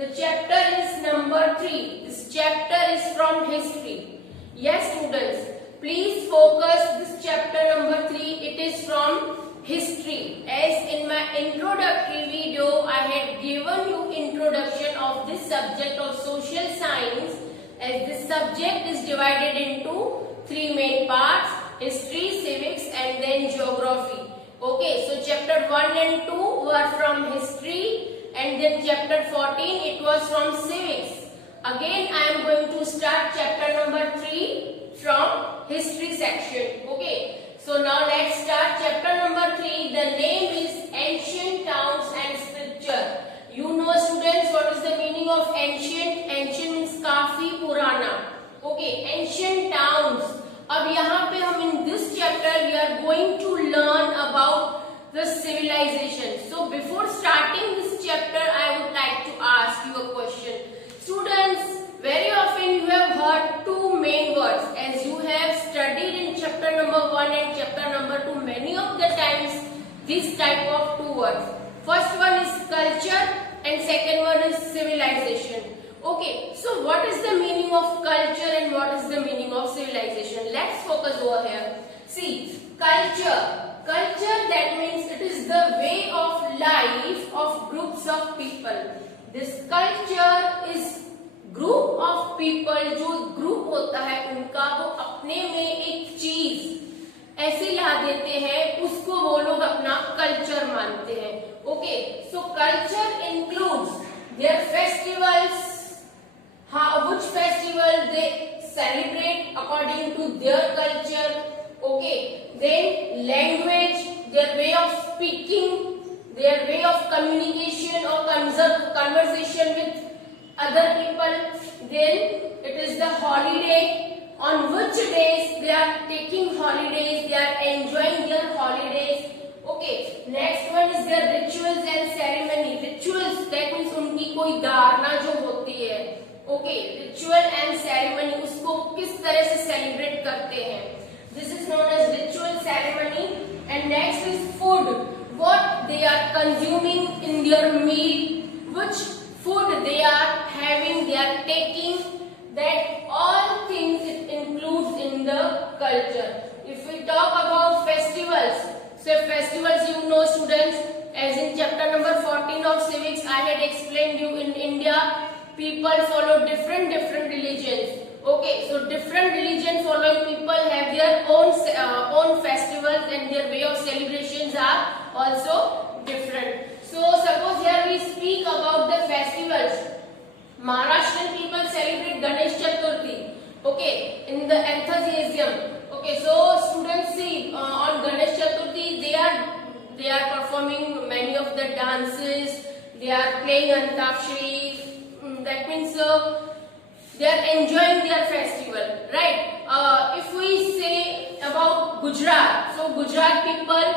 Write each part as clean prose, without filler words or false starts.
The chapter is number 3. This chapter is from history. Yes students, please focus this chapter number 3. It is from history. As in my introductory video I had given you introduction of this subject of social science, as this subject is divided into 3 main parts: history, civics and then geography. Okay, so chapter 1 and 2 were from history and then chapter 14 it was from civics. Again I am going to start chapter number 3 from history section. Okay, so now let's start chapter number 3. The name is ancient towns and scripture. You know students what is the meaning of ancient? Ancient means काफी पुराना. Okay, ancient towns. अब यहाँ पे हम in this chapter we are going to learn about the civilization. So before starting this chapter I would like to ask you a question. Students, very often you have heard two main words as you have studied in chapter number 1 and chapter number 2 many of the times this type of two words. First one is culture and second one is civilization. Okay, so what is the meaning of culture and what is the meaning of civilization? Let's focus over here. See, culture. Culture, that means it is the way of life of groups of people. This culture is group of people. जो group होता है उनका वो अपने में एक चीज ऐसे ला देते हैं उसको वो लोग अपना कल्चर मानते हैं. Okay, so culture includes their festivals, which festival they celebrate according to their culture. Okay, then language, their way of speaking, their way of communication or conversation with other people. Then it is the holiday, on which days they are taking holidays, they are enjoying their holidays. Okay, next one is their rituals and ceremony. Rituals, that means उनकी कोई धारणा जो होती है. Okay, ritual and ceremony, उसको किस तरह से celebrate करते हैं. This is known as ritual ceremony. And next is food, what they are consuming in their meal, which food they are having, they are taking, that all things it includes in the culture. If we talk about festivals, so festivals you know students, as in chapter number 14 of civics I had explained you, in India people follow different religions. Okay, so different religion following people have their own festivals and their way of celebrations are also different. So suppose here we speak about the festivals. Maharashtrian people celebrate Ganesh Chaturthi. Okay, in the enthusiasm. Okay, so students see on Ganesh Chaturthi they are performing many of the dances. They are playing Antakshari. That means they are enjoying their festival, right? If we say about Gujarat, so Gujarat people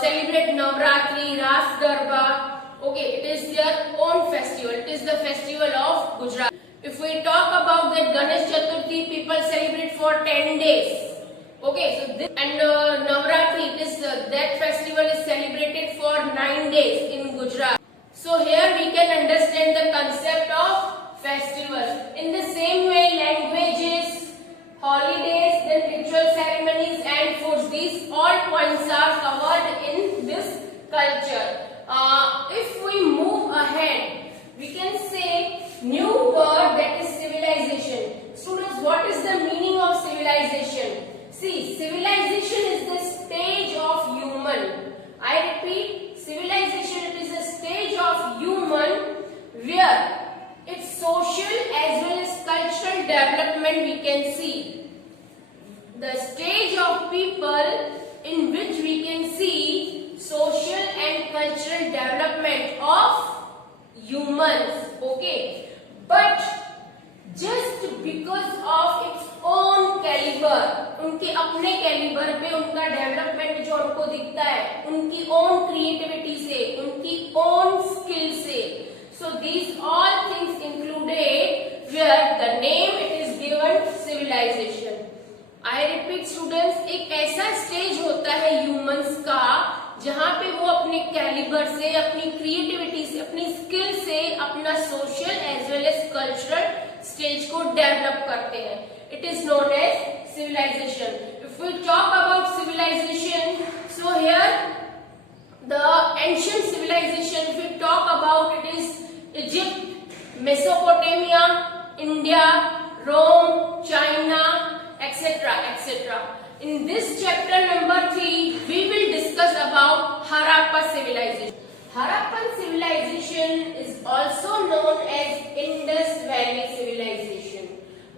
celebrate Navratri, Ras Garba. Okay, it is their own festival. It is the festival of Gujarat. If we talk about that Ganesh Chaturthi, people celebrate for 10 days. Okay, so this and Navratri, that festival is celebrated for 9 days in Gujarat. So here we can understand the concept of festival. In the same way, languages, holidays, then ritual ceremonies and foods, these all points are covered in this culture. If we move ahead, we can say new word, that is civilization. Students, what is the meaning of civilization? See, civilization is the stage of human. I repeat, civilization it is a stage of human where its social as well as cultural development we can see. The stage of people in which we can see social and cultural development of humans. Okay, but just because of its own caliber, उनके अपने calibre पे उनका development जो उनको दिखता है, उनकी own creativity से, उनकी ओन स्किल से. So these all things included where the name it is given civilization. I repeat students, एक ऐसा स्टेज होता है ह्यूमंस का जहाँ पे वो अपने कैलिबर से, अपनी क्रिएटिविटी से, अपनी स्किल से अपना social as well as cultural stage को डेवलप करते हैं. It is known as civilization. If we talk about civilization, so here the ancient civilization, if we talk about, it is Egypt, Mesopotamia, India, Rome, China, etc., etc. In this chapter number 3, we will discuss about Harappa civilization. Harappan civilization is also known as Indus Valley civilization.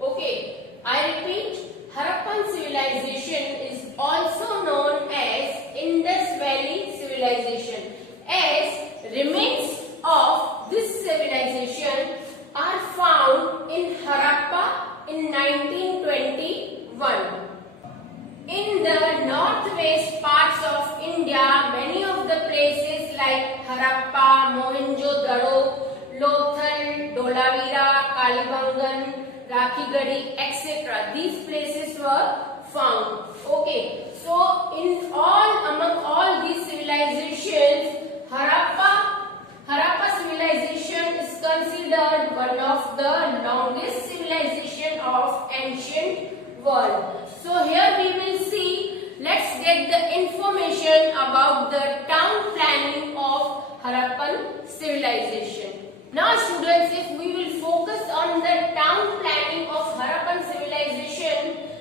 Okay, I repeat, Harappan civilization is also known as Indus Valley civilization, as remains of this civilization are found in Harappa in 1921. In the northwest parts of India, many of the places like Harappa, Mohenjo-daro, Lothal, Dholavira, Kalibangan, Rakhigadi, etc. These places were found. Okay, so among all these civilizations, Harappa civilization is considered one of the longest civilization of ancient world. So here we will see. Let's get the information about the town planning of Harappan civilization. Now students, if we will focus on the town planning of Harappan civilization,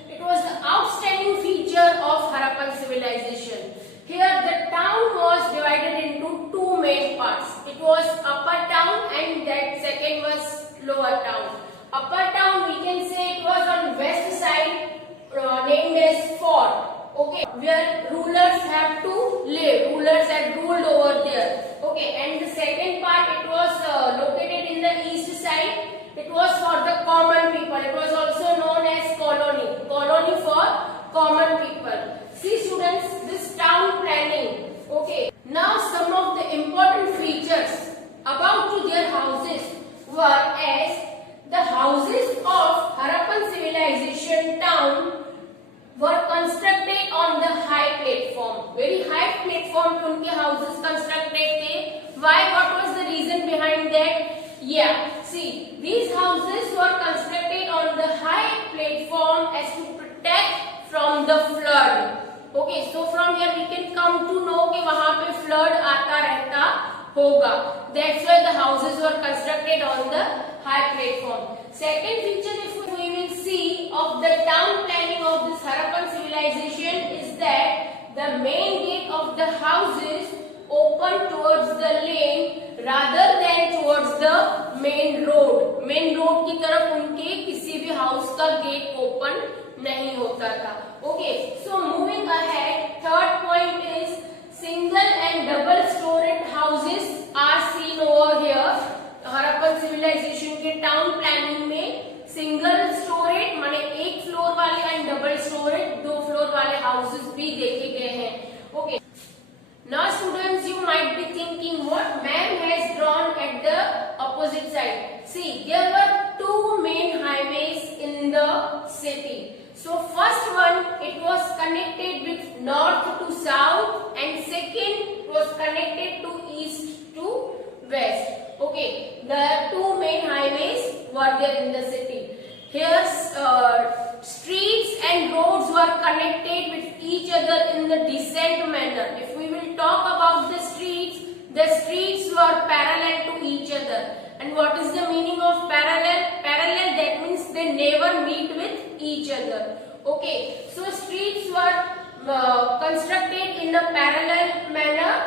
it was the outstanding feature of Harappan civilization. Here the town was divided into two main parts. It was upper town and that second was lower town. Upper town, we can say it was on west side, named as fort. Okay, where rulers have to live, rulers had ruled over there. Okay, and the second part, it was located in the east side. It was for the common people. It was also known as colony for common people. See students, this town planning. Okay, now some of the important features about to their houses were as the houses of Harappan civilization town were constructed on the high platform. Very high platform पे उनके houses constructed थे. Why? What was the reason behind that? Yeah, see, these houses were constructed on the high platform as to protect from the flood. Okay, so from here we can come to know कि वहाँ पे flood आता रहता होगा. That's why the houses were constructed on the high platform. Second feature, if we will see of the town planning of this Harappan civilization, is that the main gate of the houses open towards the lane rather than towards the main road. Main road की तरफ उनके किसी भी house का gate open नहीं होता था. Okay, so moving ahead, third point is single and double storied houses are seen over here. Harappan civilization के town planning में single storied माने एक फ्लोर वाले and double storied दो फ्लोर वाले houses भी देखे गए हैं. Okay. Now students, you might be thinking what ma'am has drawn at the opposite side. See, there were two main highways in the city. So first one, it was connected with north to south, and second was connected to east to west. Okay, the two main highways were there in the city. Here streets and roads were connected with each other in the descent manner. If we will talk about the streets were parallel to each other. And what is the meaning of parallel? Parallel, that means they never meet with each other. Okay, so streets were constructed in a parallel manner.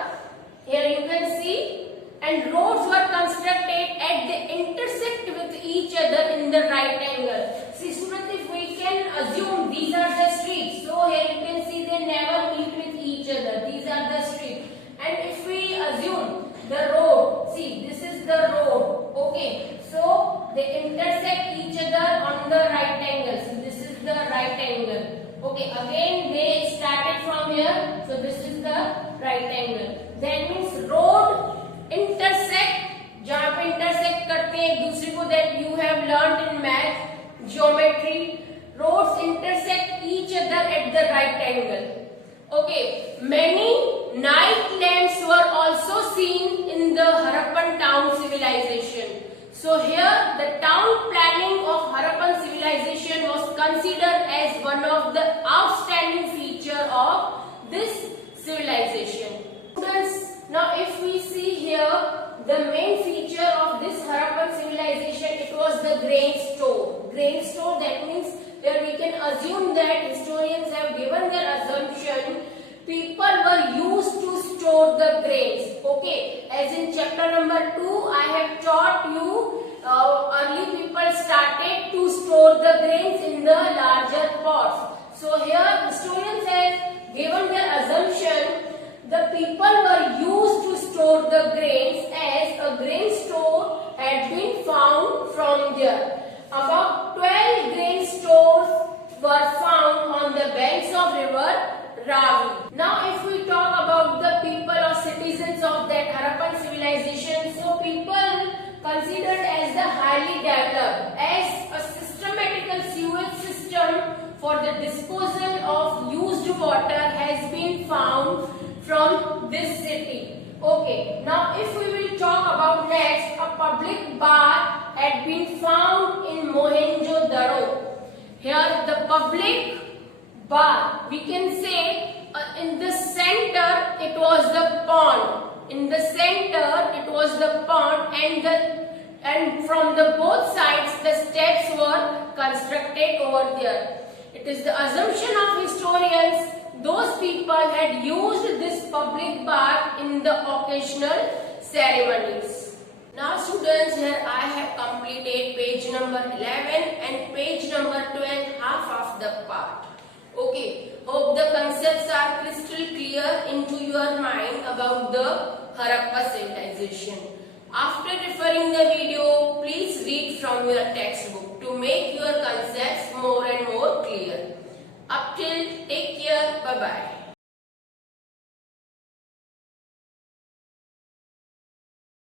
Here you can see, and roads were constructed at the intersect with each other in the right angle. See students, if we can assume these are the streets, so here you can see they never meet with each other. These are the streets. And if we assume the road, see this is the road. Okay, so they intersect each other on the right angle. So this is the right angle. Okay, again they started from here, so this is the right angle. That means road intersect, जहाँ पे intersect करते हैं एक दूसरे को, that you have learned in math, geometry. Roads intersect each other at the right angle. Okay, many night lamps were also seen in the Harappan town civilization. So here the town planning of Harappan civilization was considered as one of the outstanding feature of this civilization. Students, now if we see here the main feature of this Harappan civilization, it was the grain store. Grain store, that means here we can assume that historians have given their assumption people were used to store the grains. Okay, as in chapter number 2 I have taught you early people started to store the grains in the larger pots. So here historians have given their assumption the people were used to store the grains as a grain store had been found from there. About 12 grain stores were found on the banks of river Ravi. Now if we talk about the people or citizens of that Harappan civilization, so people considered as the highly developed, as a systematical sewage system for the disposal of used water has been found from this city. Okay, now if we will talk about next, a public bath had been found in Mohenjo-daro. Here the public bath, we can say in the center it was the pond. In the center it was the pond, and from the both sides the steps were constructed over there. It is the assumption of historians those people had used this public bath in the occasional ceremonies. Now students, here I have completed page number 11 and page number 12, half of the part. Okay, hope the concepts are crystal clear into your mind about the Harappa civilization. After referring the video, please read from your textbook to make your concepts more and more clear. Up till, take care, bye bye.